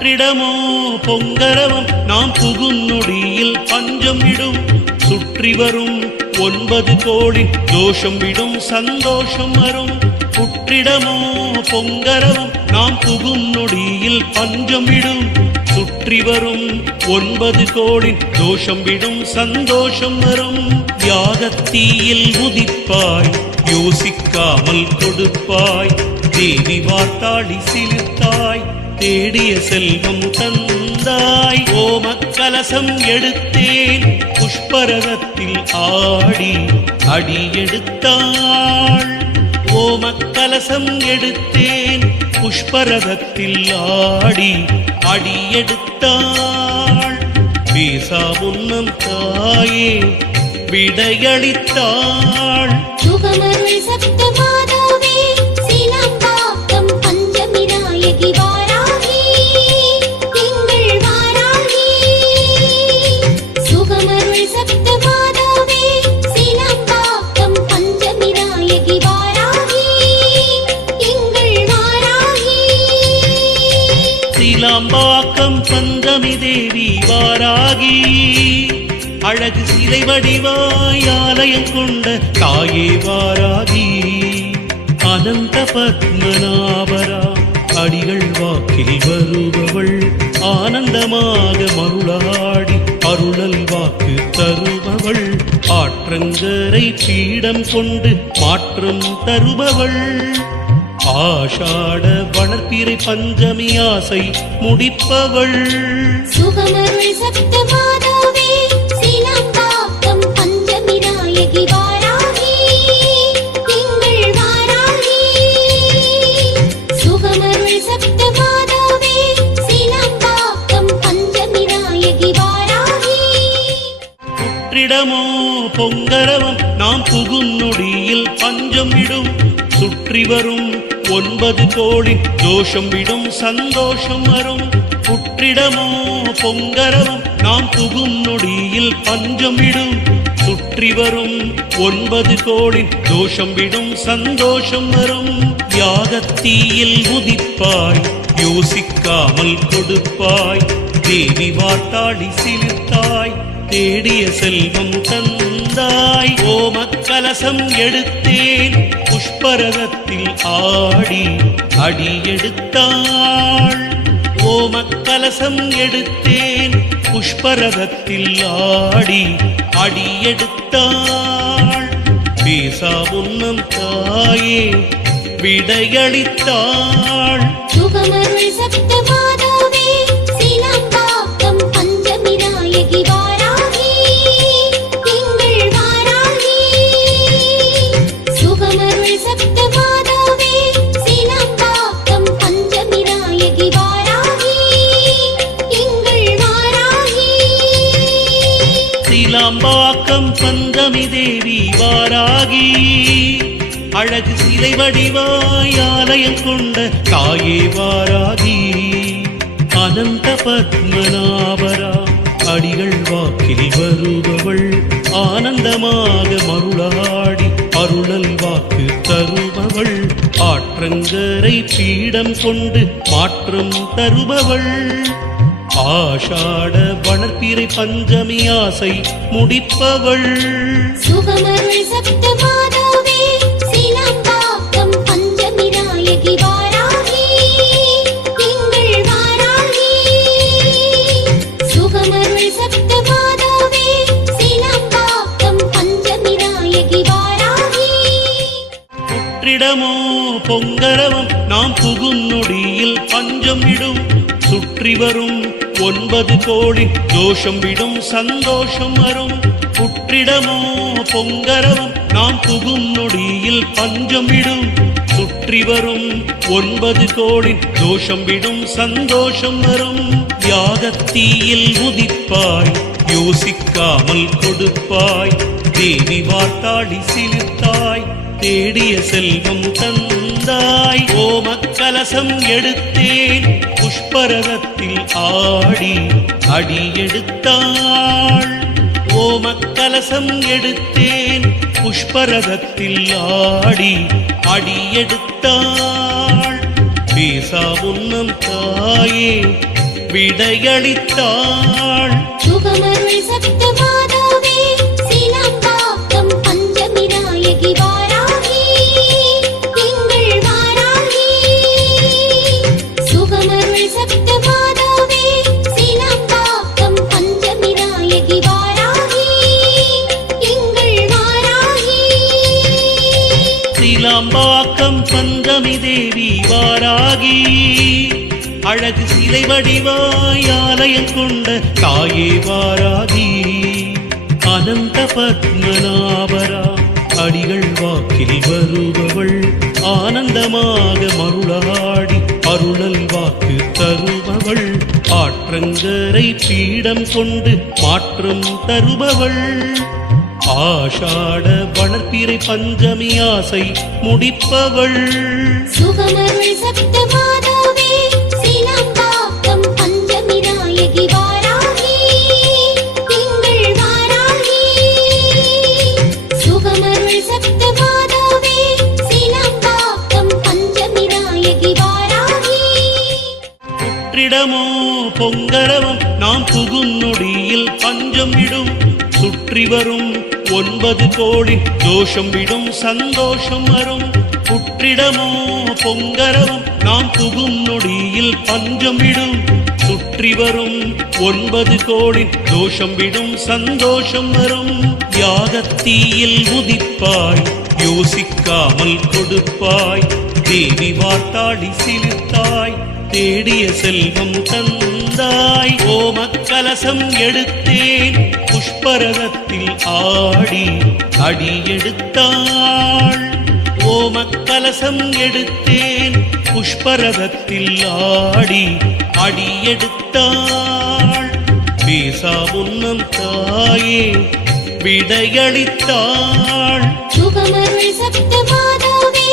புற்றிடமோ பொங்கரவம் நாம் புகும் நொடியில் பஞ்சம் விடும் சுற்றி வரும் 9 கோடி தோஷம் விடும் சந்தோஷம் வரும். புற்றிடமோ பொங்கரவம் நாம் புகும் நொடியில் பஞ்சம் விடும் சுற்றி வரும் 9 கோடி தோஷம் விடும் சந்தோஷம் வரும். யாகத்தீயில் உதிப்பாய் யோசிக்காமல் கொடுப்பாய் தேவி வார்த்தாடி சிலிர்த்தாய் தேடிய செல்வம் தந்தாய். ஓமக்கலசம் எடுத்தேன் புஷ்பரதத்தில் ஆடி அடி எடுத்தாள். ஓமக்கலசம் எடுத்தேன் புஷ்பரதத்தில் ஆடி அடி எடுத்தாள். பேசா முன்னம் தாயே விடையளித்தாள். சுகமருள் சப்த மாதாவே சீலம்பாக்கம் பஞ்சமி நாயகி வாராகி திங்கள் வாராகி. சுகமருள் சப்த மாதாவே சீலம்பாக்கம் பஞ்சமி நாயகி வாராகி திங்கள் வாராகி. சீலாம்பாக்கம் பஞ்சமி தேவி வாராகி அழகு சிலை வடிவாய் ஆலயம் கொண்ட தாயே வாராகி. அனந்த பத்மநாபரா அடிகள் வாக்கில் வருபவள் ஆனந்தமாக மருளாடி அருளல் வாக்கு தருபவள். ஆற்றங்கரை பீடம் கொண்டு மாற்றம் தருபவள். ஆஷாட வளர்ப்பிறை பஞ்சமி ஆசை முடிப்பவள். சுகமருள் சப்த மாதாவே சீலம்பாக்கம் பஞ்சமி நாயகி வாராகி திங்கள் வாராகி. சுகமருள் சப்த மாதாவே சீலம்பாக்கம் பஞ்சமி நாயகி வாராகி. புற்றிடமோ பொங்கரவம் நாம் புகும் நொடியில் பஞ்சம் விடும் சுற்றி வரும் 9 கோடி தோஷம் விடும் சந்தோஷம் வரும். புற்றிடமோ பொங்கரவம் நாம் புகும் நொடியில் பஞ்சம் விடும் சுற்றி வரும் 9 கோடி தோஷம் விடும் சந்தோஷம் வரும். யாகத்தீயில் உதிப்பாய் யோசிக்காமல் கொடுப்பாய் தேவி வார்த்தாடி சிலிர்த்தாய் தேடிய செல்வம் தந்தாய். ஓமக்கலசம் எடுத்தேன் புஷ்பரதத்தில் ஆடி அடி எடுத்தாள். ஓமக்கலசம் எடுத்தேன் புஷ்பரதத்தில் ஆடி அடி எடுத்தாள். பேசா முன்னம் தாயே விடையளித்தாள். சுகமருள் சப்த மாதாவே சீலம்பாக்கம் பஞ்சமி நாயகி வாராகி திங்கள் வாராகி. சுகமருள் சப்த மாதாவே சீலம்பாக்கம் பஞ்சமி நாயகி வாராகி திங்கள் வாராகி. சீலாம்பாக்கம் பஞ்சமி தேவி வாராகி அழகு சிலை வடிவாய் ஆலயம் கொண்ட தாயே வாராகி. அனந்த பத்மநாபரா அடிகள் வாக்கில் வருபவள் ஆனந்தமாக மருளாடி அருளல் வாக்கு தருபவள். ஆற்றங்கரை பீடம் கொண்டு மாற்றம் தருபவள். ஆஷாட வளர்ப்பிறை பஞ்சமி ஆசை முடிப்பவள். சுகமருள் சப்த மாதாவே சீலம்பாக்கம் பஞ்சமி நாயகி வாராகி திங்கள் வாராகி. சுகமருள் சப்த மாதாவே சீலம்பாக்கம் பஞ்சமி நாயகி வாராகி. புற்றிடமோ பொங்கரவம் நாம் புகும் நொடியில் பஞ்சம் விடும் சுற்றி வரும் 9 கோடி தோஷம் விடும் சந்தோஷம் வரும். புற்றிடமோ பொங்கரவம் நாம் புகும் நொடியில் பஞ்சம் விடும் சுற்றி வரும் 9 கோடி தோஷம் விடும் சந்தோஷம் வரும். யாகத்தீயில் உதிப்பாய் யோசிக்காமல் கொடுப்பாய் தேவி வார்த்தாடி சிலிர்த்தாய் தேடிய செல்வம் தந்தாய். ஓமக்கலசம் எடுத்தேன் புஷ்பரதத்தில் ஆடி அடி எடுத்தாள். ஓமக்கலசம் எடுத்தேன் புஷ்பரதத்தில் ஆடி அடி எடுத்தாள். பேசா முன்னம் தாயே விடையளித்தாள். சுகமருள் சப்த மாதாவே சிலம்பாக்கம் பஞ்சமி நாயகி வாராகி எங்கள் வாராகி. சுகமருள் சப்த மாதாவே சிலம்பாக்கம் பஞ்சமி நாயகி வாராகி எங்கள் வாராகி. சிலாம்பாக்கம் பஞ்சமி தேவி வாராகி அழகு சிலை வடிவாய் ஆலயம் கொண்ட தாயே வாராகி. அனந்த பத்மநாபரா அடிகள் வாக்கில் வருபவள் ஆனந்தமாக மருளாடி அருளல் வாக்கு தருபவள். ஆற்றங்கரை பீடம் கொண்டு மாற்றம் தருபவள். ஆஷாட வளர்ப்பிறை பஞ்சமி ஆசை முடிப்பவள். சுகமருள் சப்த மாதாவே சிலம்பாக்கம் பஞ்சமி நாயகி வாராகி எங்கள் வாராகி. சுகமருள் சப்த மாதாவே சிலம்பாக்கம் பஞ்சமி நாயகி வாராகி. புற்றிடமோ பொங்கரவம் நாம் புகும் நொடியில் பஞ்சம் விடும். சுற்றி வரும் 9 கோடி தோஷம் விடும் சந்தோஷம் வரும். புற்றிடமோ பொங்கரவம் நாம் புகும் நொடியில் பஞ்சம் விடும். சுற்றி வரும் 9 கோடி தோஷம் விடும் சந்தோஷம் வரும். யாகத்தீயில் உதிப்பாய் யோசிக்காமல் கொடுப்பாய். தேவி வார்த்தாடி சிலிர்த்தாய் தேடிய செல்வம் தந்தாய். ஓமக்கலசம் எடுத்தேன் புஷ்பரதத்தில் ஆடி அடி எடுத்தாள். ஓமக்கலசம் எடுத்தேன் புஷ்பரதத்தில் ஆடி அடி எடுத்தாள். பேசா முன்னம் தாயே விடையளித்தாள். சுகமருள் சப்த மாதாவே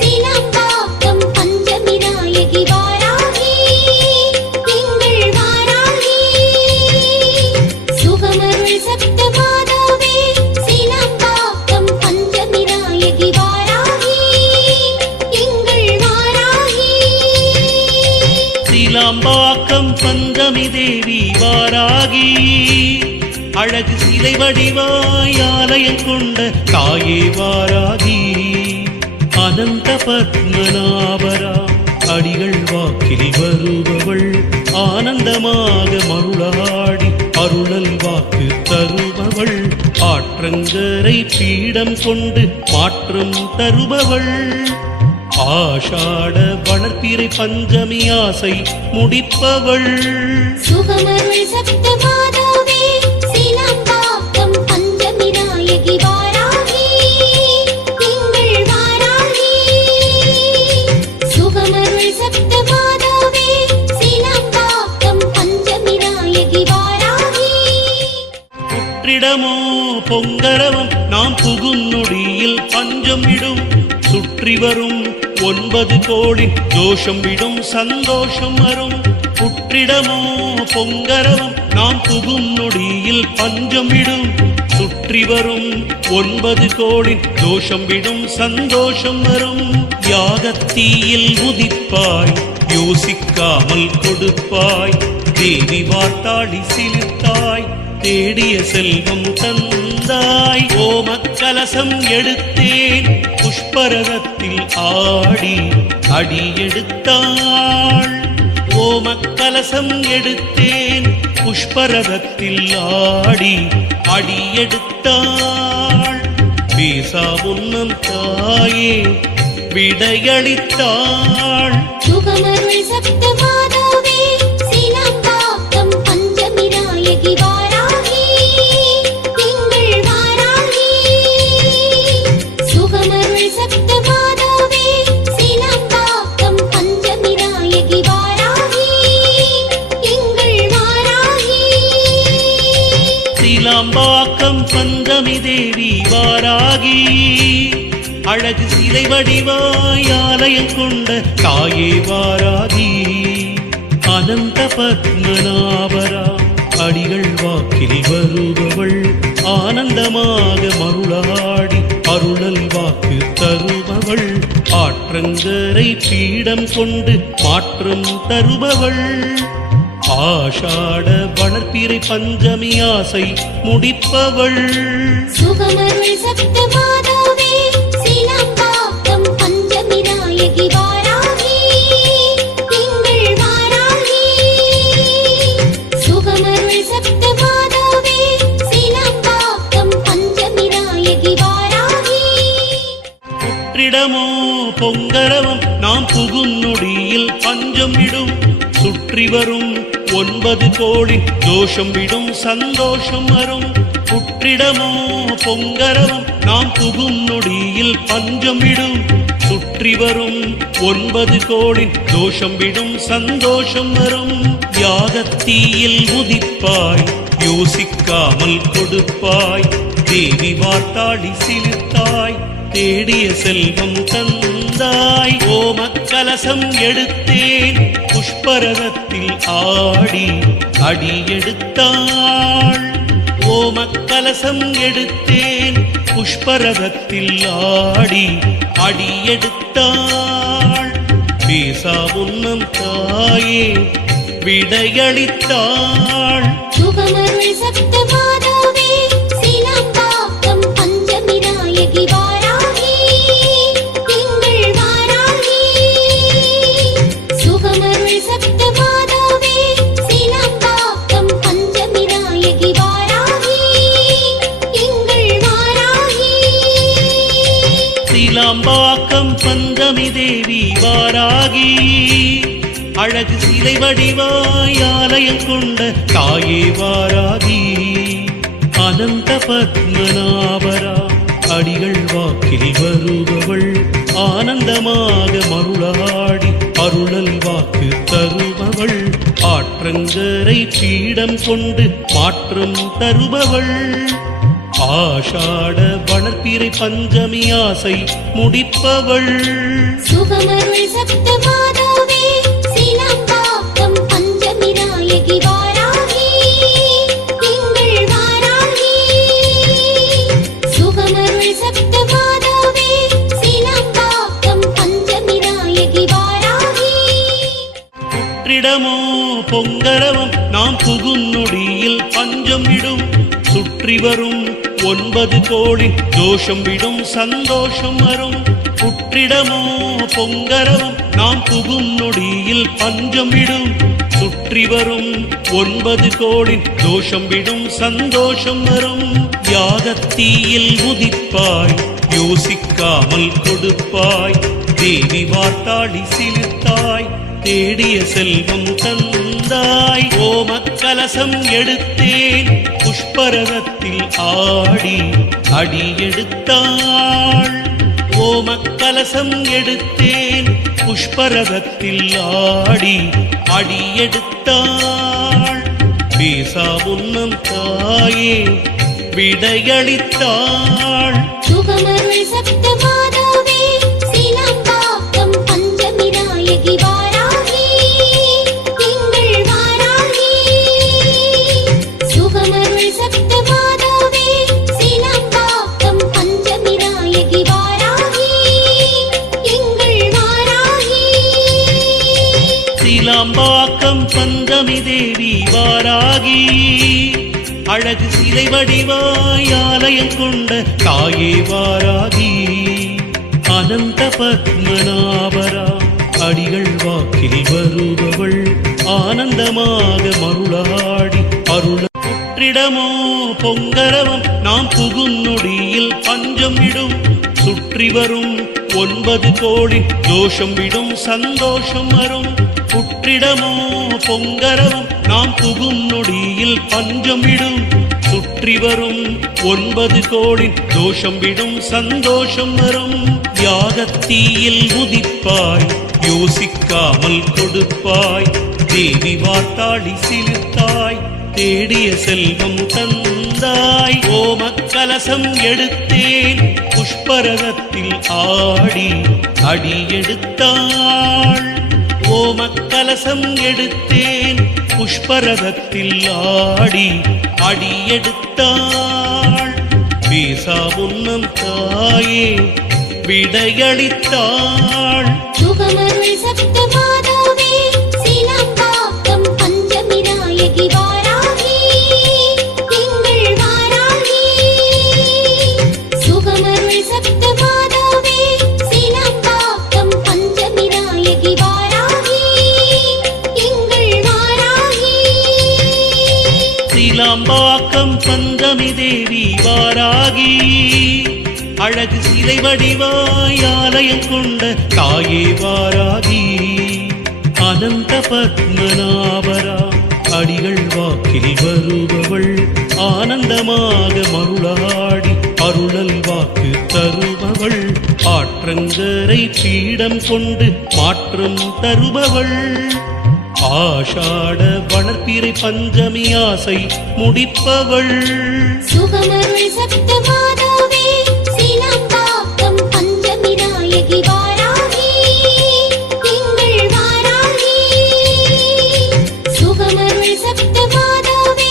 சிலம்பாக்கம் பஞ்சமி நாயகி வாராகி எங்கள் வாராகி. சுகமருள் சப்த மாதாவே சிலம்பாக்கம் பஞ்சமி நாயகி வாராகி எங்கள் வாராகி. சிலாம்பாக்கம் பஞ்சமி தேவி வாராகி அழகு சிலை வடிவாய் ஆலயம் கொண்ட தாயே வாராகி. அனந்த பத்மநாபரா அடிகள் வாக்கில் வருபவள் ஆனந்தமாக மருளாடி அருளல் வாக்கு தருபவள். ஆற்றங்கரை பீடம் கொண்டு மாற்றம் தருபவள். ஆஷாட வளர்ப்பிறை பஞ்சமி ஆசை முடிப்பவள். சுகமருள் சப்த மாதாவே சிலம்பாக்கம் பஞ்சமி நாயகி வாராகி எங்கள் வாராகி. சுகமருள் சப்த மாதாவே சிலம்பாக்கம் பஞ்சமி நாயகி வாராகி. புற்றிடமோ பொங்கரவம் நாம் புகும் நொடியில் பஞ்சம் விடும். சுற்றி வரும் 9 கோடி தோஷம் விடும் சந்தோஷம் வரும். புற்றிடமோ பொங்கரவம் நாம் புகும் நொடியில் பஞ்சம் விடும். சுற்றி வரும் 9 கோடி தோஷம் விடும் சந்தோஷம் வரும். யாகத்தீயில் உதிப்பாய் யோசிக்காமல் கொடுப்பாய். தேவி வார்த்தாடி சிலிர்த்தாய் தேடிய செல்வம் தந்தாய். ஓமக்கலசம் எடுத்தேன் புஷ்பரதத்தில் ஆடி அடி எடுத்தாள். ஓமக்கலசம் எடுத்தேன் புஷ்பரதத்தில் ஆடி அடி எடுத்தாள். பேசா முன்னம் தாயே விடையளித்தாள். சுகமருள் சப்த மாதாவே சிலம்பாக்கம் பஞ்சமி நாயகி வாராகி எங்கள் வாராகி. சுகமருள் சப்த மாதாவே சிலம்பாக்கம் பஞ்சமி நாயகி வாராகி எங்கள் வாராகி. சிலாம்பாக்கம் பஞ்சமி தேவி வாராகி அழகு சிலை வடிவாய் ஆலயம் கொண்ட தாயே வாராகி. அனந்த பத்மநாபரா அடிகள் வாக்கில் வருபவள் ஆனந்தமாக மருளாடி அருளல் வாக்கு தருபவள். ஆற்றங்கரை பீடம் கொண்டு மாற்றம் தருபவள். ஆஷாட வளர்ப்பிறை பஞ்சமி ஆசை முடிப்பவள் சுகமருள் சப்த மாதாவே சீலம்பாக்கம் பஞ்சமி நாயகி வாராகி எங்கள் வாராகி சுகமருள் சப்த மாதாவே சீலம்பாக்கம் பஞ்சமி நாயகி வாராகி புற்றிடமோ பொங்கரவம் நாம் புகும் நொடியில் பஞ்சம் விடும் சுற்றி வரும் 9 கோடி தோஷம் விடும் சந்தோஷம் வரும் புற்றிடமோ பொங்கரவம் நாம் புகும் நொடியில் பஞ்சம் விடும் சுற்றி வரும் 9 கோடி தோஷம் விடும் சந்தோஷம் வரும் யாகத்தீயில் உதிப்பாய் யோசிக்காமல் கொடுப்பாய் தேவி வார்த்தாடி சிலிர்த்தாய் தேடிய செல்வம் தந்தாய் ஓமக்கலசம் எடுத்தேன் புஷ்பரதத்தில் ஆடி அடியெடுத்தாள் ஓமக்கலசம் எடுத்தேன் புஷ்பரதத்தில் ஆடி அடியெடுத்தாள் பேசா உன்னம் தாயே விடையளித்தாள் சுகமருள் சப்த மாதாவே சீலம்பாக்கம் பஞ்சமி நாயகி வாராகி எங்கள் வாராகி சுகமருள் சப்த மாதாவே சீலம்பாக்கம் பஞ்சமி நாயகி வாராகி எங்கள் வாராகி சீலாம்பாக்கம் பஞ்சமி தேவி வாராகி அழகு சிலை வடிவாய் ஆலயம் கொண்ட தாயே வாராகி அனந்த பத்மநாபரா அடிகள் வாக்கில் வருபவள் ஆனந்தமாக மருளாடி அருளல் வாக்கு தருபவள் ஆற்றங்கரை பீடம் கொண்டு மாற்றம் தருபவள் ஆஷாட வளர்ப்பிறை பஞ்சமி ஆசை முடிப்பவள் சுகமருள் சப்த மாதாவே சீலம்பாக்கம் பஞ்சமி நாயகி வாராகி எங்கள் வாராகி சுகமருள் சப்த மாதாவே சீலம்பாக்கம் பஞ்சமி நாயகி வாராகி புற்றிடமோ பொங்கரவம் நாம் புகும் நொடியில் பஞ்சம் விடும் சுற்றி வரும் 9 கோடி தோஷம் விடும் சந்தோஷம் வரும் புற்றிடமோ பொங்கரவம் நாம் புகும் நொடியில் பஞ்சம் விடும் சுற்றி வரும் 9 கோடி தோஷம் விடும் சந்தோஷம் வரும் யாகத்தீயில் உதிப்பாய் யோசிக்காமல் கொடுப்பாய் தேவி வார்த்தாடி சிலிர்த்தாய் தேடிய செல்வம் தந்தாய் ஓமக்கலசம் எடுத்தேன் புஷ்பரதத்தில் ஆடி அடியெடுத்தாள் ஓமக்கலசம் எடுத்தேன் புஷ்பரதத்தில் ஆடி அடியெடுத்தாள் பேசா உன்னம் தாயே விடையளித்தாள் சுகமருள் சப்த மாதாவே சீலம்பாக்கம் பஞ்சமி நாயகி வாராகி எங்கள் வாராகி சுகமருள் சப்த மாதாவே சீலம்பாக்கம் பஞ்சமி நாயகி வாராகி எங்கள் வாராகி சீலாம்பாக்கம் பஞ்சமி தேவி வாராகி அழகு சிலை வடிவாய் ஆலயம் கொண்ட தாயே வாராகி அனந்த பத்மநாபரா அடிகள் வாக்கில் வருபவள் ஆனந்தமாக மருளாடி அருள புற்றிடமோ பொங்கரவம் நாம் புகும் நொடியில் பஞ்சம் விடும் சுற்றி வரும் 9 கோடி தோஷம் விடும் சந்தோஷம் வரும் புற்றிடமோ பொங்கரவம் நாம் புகும் நொடியில் பஞ்சம் விடும் சுற்றி வரும் 9 கோடி தோஷம் விடும் சந்தோஷம் வரும் யாகத்தீயில் உதிப்பாய் யோசிக்காமல் கொடுப்பாய் தேவி வார்த்தாடி சிலிர்த்தாய் தேடிய செல்வம் தந்தாய் ஓமக்கலசம் எடுத்தேன் புஷ்பரதத்தில் ஆடி அடியெடுத்தாள் ஓமக்கலசம் எடுத்தேன் புஷ்பரதத்தில் ஆடி அடியெடுத்தாள் பேசா உன்னம் தாயே விடையளித்தாள் சுகமருள் சப்த மாதாவே சீலம்பாக்கம் பஞ்சமி பந்தமி தேவி வாராகி அழகு சிலை வடிவாய் ஆலயம் கொண்ட தாயே வாராகி அனந்த பத்மநாபரா அடிகள் வாக்கில் வருபவள் ஆனந்தமாக மருளாடி அருளல் வாக்கு தருபவள் ஆற்றங்கரை பீடம் கொண்டு மாற்றம் தருபவள் ஆஷாட வளர்ப்பிறை பஞ்சமி ஆசை முடிப்பவள் சுகமருள் சப்த மாதாவே சீலம்பாக்கம் பஞ்சமி நாயகி வாராகி எங்கள் வாராகி சுகமருள் சப்த மாதாவே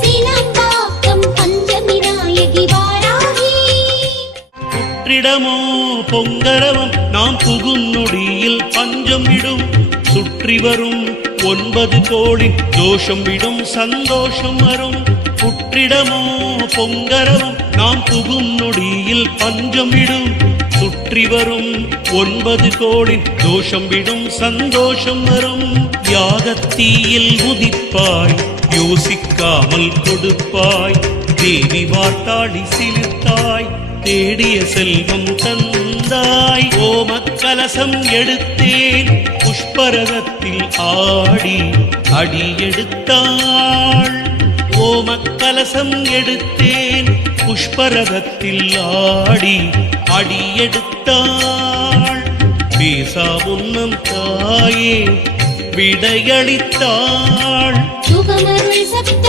சீலம்பாக்கம் பஞ்சமி நாயகி வாராகி புற்றிடமோ பொங்கரவம் நாம் புகும் நொடியில் பஞ்சம் விடும் சுற்றி வரும் 9 கோடி தோஷம் விடும் சந்தோஷம் வரும் புற்றிடமோ பொங்கரவம் நாம் புகும் நொடியில் பஞ்சம் விடும் சுற்றி வரும் 9 கோடி தோஷம் விடும் சந்தோஷம் வரும் யாகத்தீயில் உதிப்பாய் யோசிக்காமல் கொடுப்பாய் தேவி வார்த்தாடி சிலிர்த்தாய் தேடிய செல்வம் தந்தாய் ஓமக்கலசம் எடுத்தேன் புஷ்பரதத்தில் ஆடி அடியெடுத்தாள் ஓமக்கலசம் எடுத்தேன் புஷ்பரதத்தில் ஆடி அடியெடுத்தாள் பேசா உன்னம் தாயே விடையளித்தாள் சுகமருள் சப்த